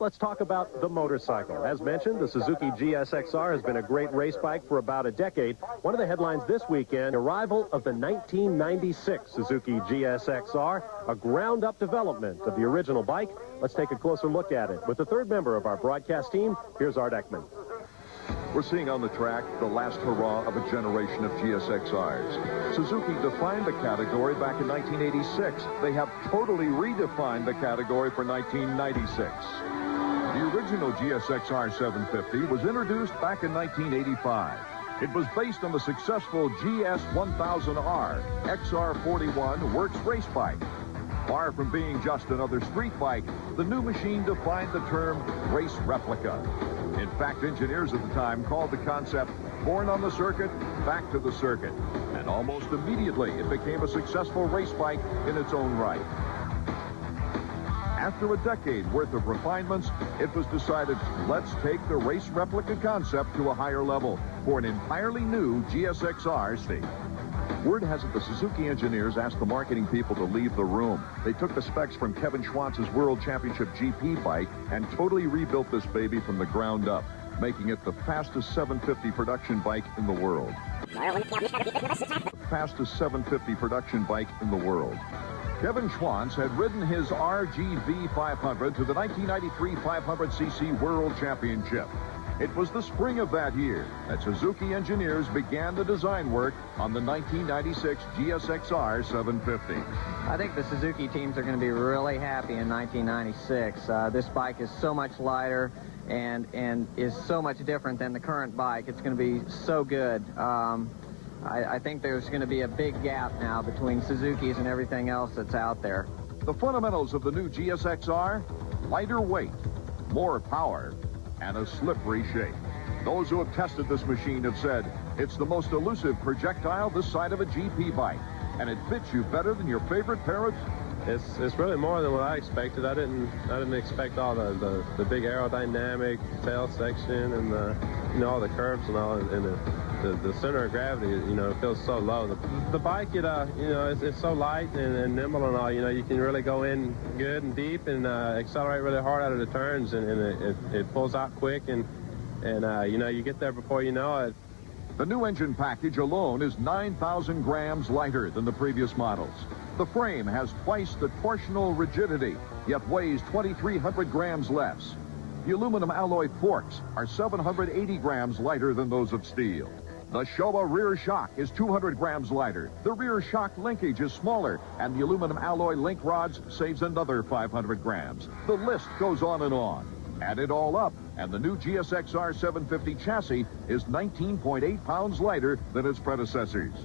let's talk about the motorcycle. As mentioned, the Suzuki GSXR has been a great race bike for about a decade. One of the headlines this weekend, arrival of the 1996 Suzuki GSXR, a ground-up development of the original bike. Let's take a closer look at it. With the third member of our broadcast team, here's Art Ekman. We're seeing on the track the last hurrah of a generation of GSXRs. Suzuki defined the category back in 1986. They have totally redefined the category for 1996. The original GSXR750 was introduced back in 1985. It was based on the successful GS1000R XR41 works race bike. Far from being just another street bike, the new machine defined the term race replica. In fact, engineers at the time called the concept born on the circuit, back to the circuit. And almost immediately, it became a successful race bike in its own right. After a decade worth of refinements, it was decided, let's take the race replica concept to a higher level for an entirely new GSXR. Word has it the Suzuki engineers asked the marketing people to leave the room. They took the specs from Kevin Schwantz's World Championship GP bike and totally rebuilt this baby from the ground up, making it the fastest 750 production bike in the world. The fastest 750 production bike in the world. Kevin Schwantz had ridden his RGV 500 to the 1993 500cc World Championship. It was the spring of that year that Suzuki engineers began the design work on the 1996 GSXR 750. I think the Suzuki teams are going to be really happy in 1996. This bike is so much lighter and is so much different than the current bike. It's going to be so good. I think there's going to be a big gap now between Suzuki's and everything else that's out there. The fundamentals of the new GSXR: lighter weight, more power, and a slippery shape. Those who have tested this machine have said it's the most elusive projectile this side of a GP bike, and it fits you better than your favorite pair of... It's really more than what I expected. I didn't expect all the big aerodynamic tail section and all the curves and all, and the center of gravity. It feels so low. The bike, it's so light and nimble and all. You can really go in good and deep and accelerate really hard out of the turns, and it pulls out quick, and you get there before you know it. The new engine package alone is 9,000 grams lighter than the previous models. The frame has twice the torsional rigidity, yet weighs 2,300 grams less. The aluminum alloy forks are 780 grams lighter than those of steel. The Showa rear shock is 200 grams lighter. The rear shock linkage is smaller, and the aluminum alloy link rods saves another 500 grams. The list goes on and on. Add it all up, and the new GSXR 750 chassis is 19.8 pounds lighter than its predecessors.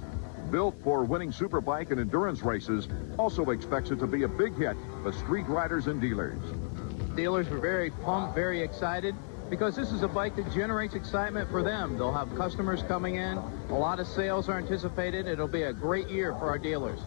Built for winning superbike and endurance races, also expects it to be a big hit for street riders and dealers. Dealers were very pumped, very excited, because this is a bike that generates excitement for them. They'll have customers coming in. A lot of sales are anticipated. It'll be a great year for our dealers.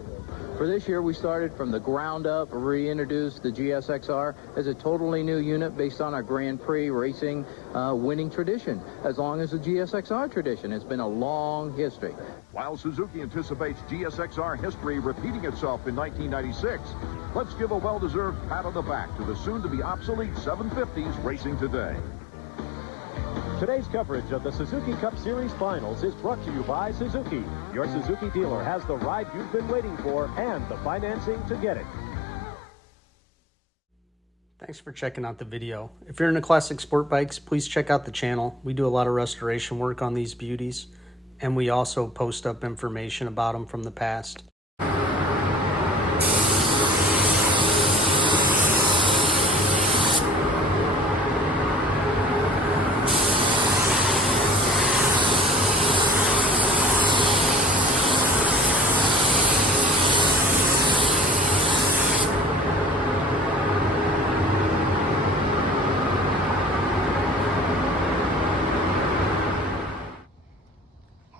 For this year, we started from the ground up, reintroduced the GSXR as a totally new unit based on our Grand Prix racing winning tradition, as long as the GSXR tradition. It's been a long history. While Suzuki anticipates GSXR history repeating itself in 1996, let's give a well-deserved pat on the back to the soon-to-be obsolete 750s racing today. Today's coverage of the Suzuki Cup Series Finals is brought to you by Suzuki. Your Suzuki dealer has the ride you've been waiting for and the financing to get it. Thanks for checking out the video. If you're into classic sport bikes, please check out the channel. We do a lot of restoration work on these beauties, and we also post up information about them from the past.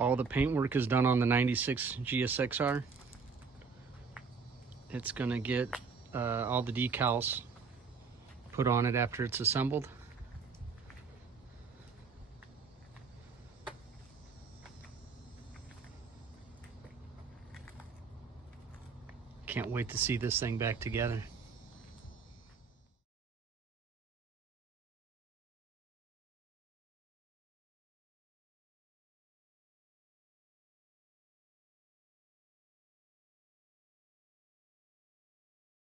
All the paintwork is done on the 96 GSXR. It's going to get all the decals put on it after it's assembled. Can't wait to see this thing back together.